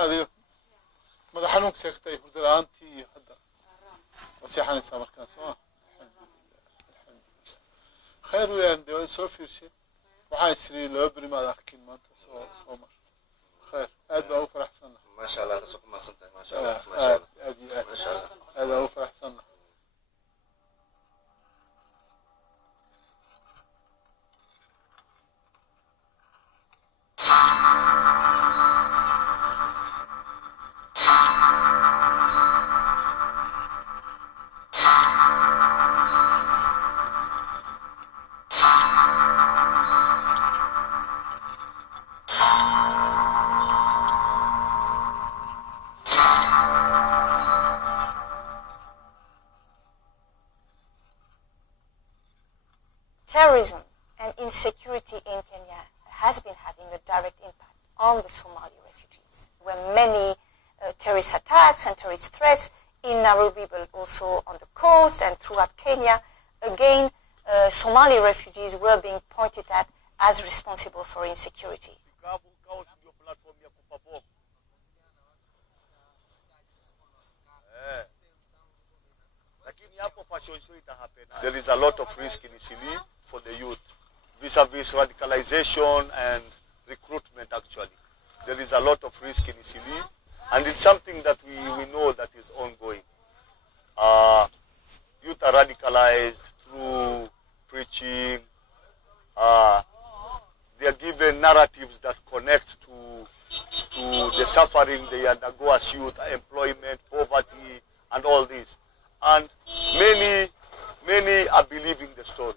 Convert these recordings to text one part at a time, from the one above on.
هذه مدحنوك سكتي بدر أنتي هذا وسيحان سامر كان سوا الحمد لله خير ويان دي سوفي شيء وعاي سري لوبري ما ذاكين ما أنت سومر خير هذا هو فرح سنة ما شاء الله تسوق ما صنت ما شاء الله ما شاء الله ما شاء الله هذا هو فرح سنة Terrorism and insecurity in Kenya has been having a direct impact on the Somali refugees. There were many terrorist attacks and terrorist threats in Nairobi, but also on the coast and throughout Kenya. Again, Somali refugees were being pointed at as responsible for insecurity. There is a lot of risk in Isili for the youth, vis-a-vis radicalization and recruitment actually. There is a lot of risk in Isili, and it's something that we know that is ongoing. Youth are radicalized through preaching. They are given narratives that connect to the suffering they undergo as youth, employment, poverty, and all this. And many are believing the story.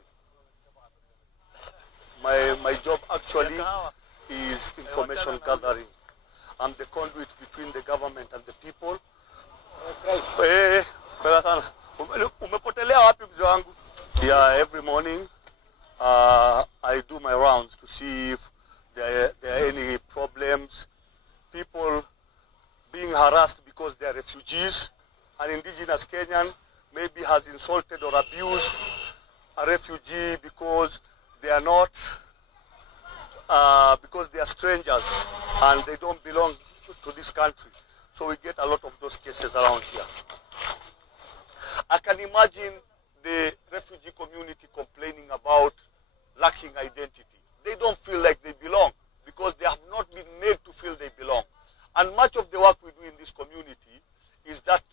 My job actually is information gathering. I'm the conduit between the government and the people. Yeah, every morning I do my rounds to see if there are any problems. People being harassed because they are refugees. An indigenous Kenyan maybe has insulted or abused a refugee because they are not, because they are strangers and they don't belong to this country. So we get a lot of those cases around here. I can imagine the refugee community complaining about lacking identity. They don't feel like they belong because they have not been made to feel they belong. And much of the work we do in this community is that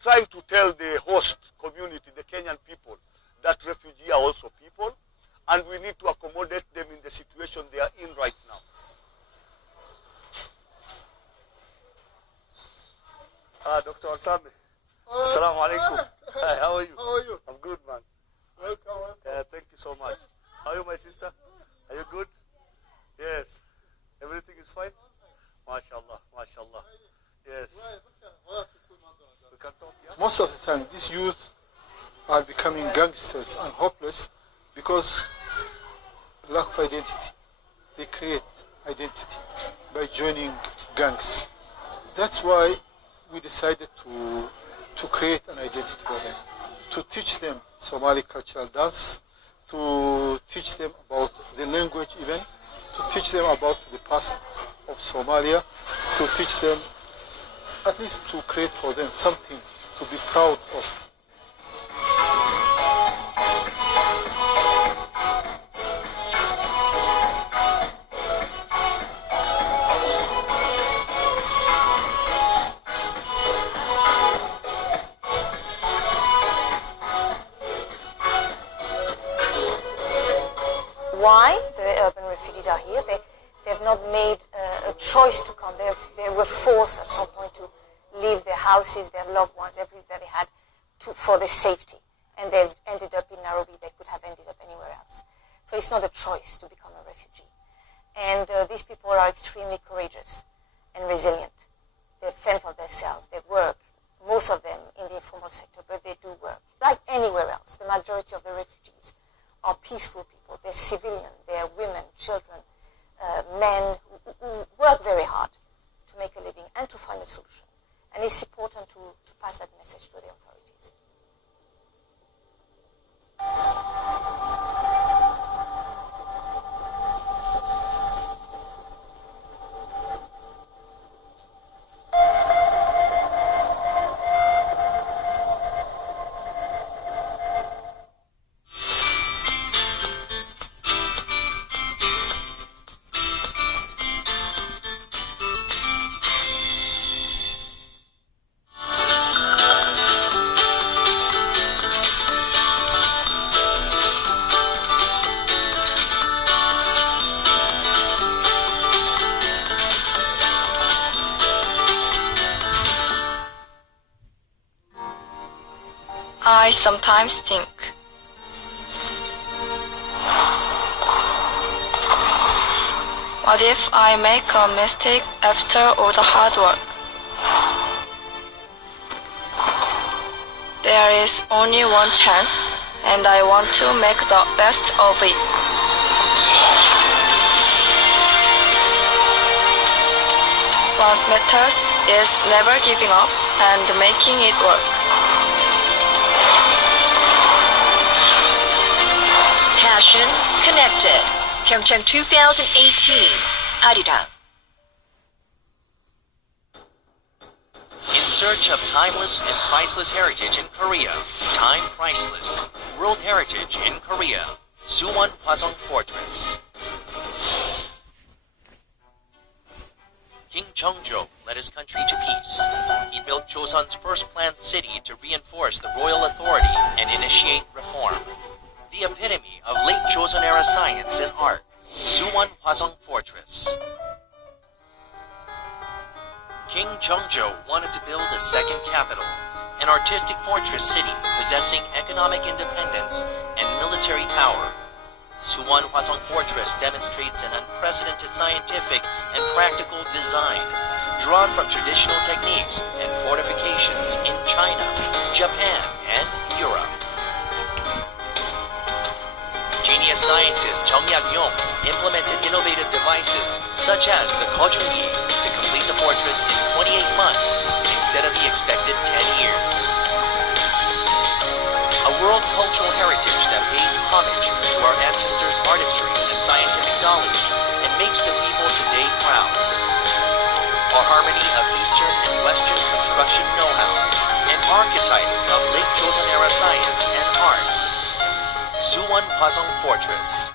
trying to tell the host community, the Kenyan people, that refugees are also people, and we need to accommodate them in the situation they are in right now. Dr. Ansame. Assalamu alaikum. Hi, how are you? How are you? I'm good, man. Welcome. Thank you so much. How are you, my sister? Are you good? Yes. Everything is fine? MashaAllah, MashaAllah. Yes. We can talk, yeah? Most of the time, these youth are becoming gangsters and hopeless because lack of identity. They create identity by joining gangs. That's why we decided to create an identity for them, to teach them Somali cultural dance, to teach them about the language even, to teach them about the past of Somalia, to teach them, at least to create for them something to be proud of. Why the urban refugees are here? They've not made a choice to come. They were forced at some point to leave their houses, their loved ones, everything that they had for their safety. And they've ended up in Nairobi. They could have ended up anywhere else. So it's not a choice to become a refugee. And these people are extremely courageous and resilient. They fend for themselves. They work, most of them in the informal sector, but they do work. Like anywhere else, the majority of the refugees are peaceful people. They're civilian. They're women, children, men who work very hard to make a living and to find a solution. And it's important to pass that message to the authorities. I sometimes think. What if I make a mistake after all the hard work? There is only one chance, and I want to make the best of it. What matters is never giving up and making it work. Passion Connected. 평창 2018 아리랑. In search of timeless and priceless heritage in Korea, Time Priceless, World Heritage in Korea, Suwon Hwasong Fortress. King Jeongjo led his country to peace. He built Joseon's first planned city to reinforce the royal authority and initiate reform. The epitome of late Joseon-era science and art, Suwon Hwasong Fortress. King Jeongjo wanted to build a second capital, an artistic fortress city possessing economic independence and military power. Suwon Hwasong Fortress demonstrates an unprecedented scientific and practical design, drawn from traditional techniques and fortifications in China, Japan, and Europe. Genius scientist Jung Yak-yong implemented innovative devices such as the Kojungi to complete the fortress in 28 months instead of the expected 10 years. A world cultural heritage that pays homage to our ancestors' artistry and scientific knowledge and makes the people today proud. A harmony of Eastern and Western construction know-how, an archetype of late Joseon-era science and art. Suwon Hwasong Fortress.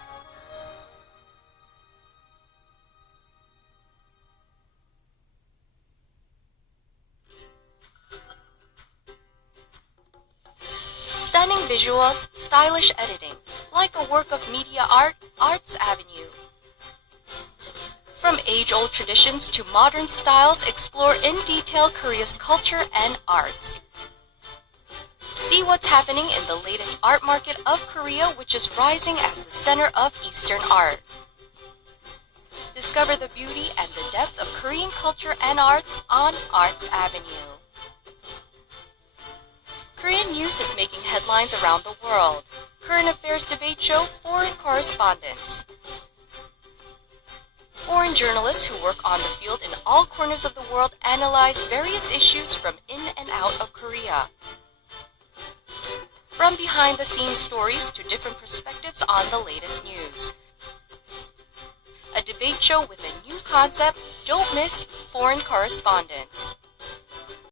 Stunning visuals, stylish editing, like a work of media art, Arts Avenue. From age-old traditions to modern styles, explore in detail Korea's culture and arts. See what's happening in the latest art market of Korea, which is rising as the center of Eastern art. Discover the beauty and the depth of Korean culture and arts on Arts Avenue. Korean news is making headlines around the world. Current affairs debate show Foreign Correspondents. Foreign journalists who work on the field in all corners of the world analyze various issues from in and out of Korea. From behind-the-scenes stories to different perspectives on the latest news. A debate show with a new concept. Don't miss Foreign Correspondent.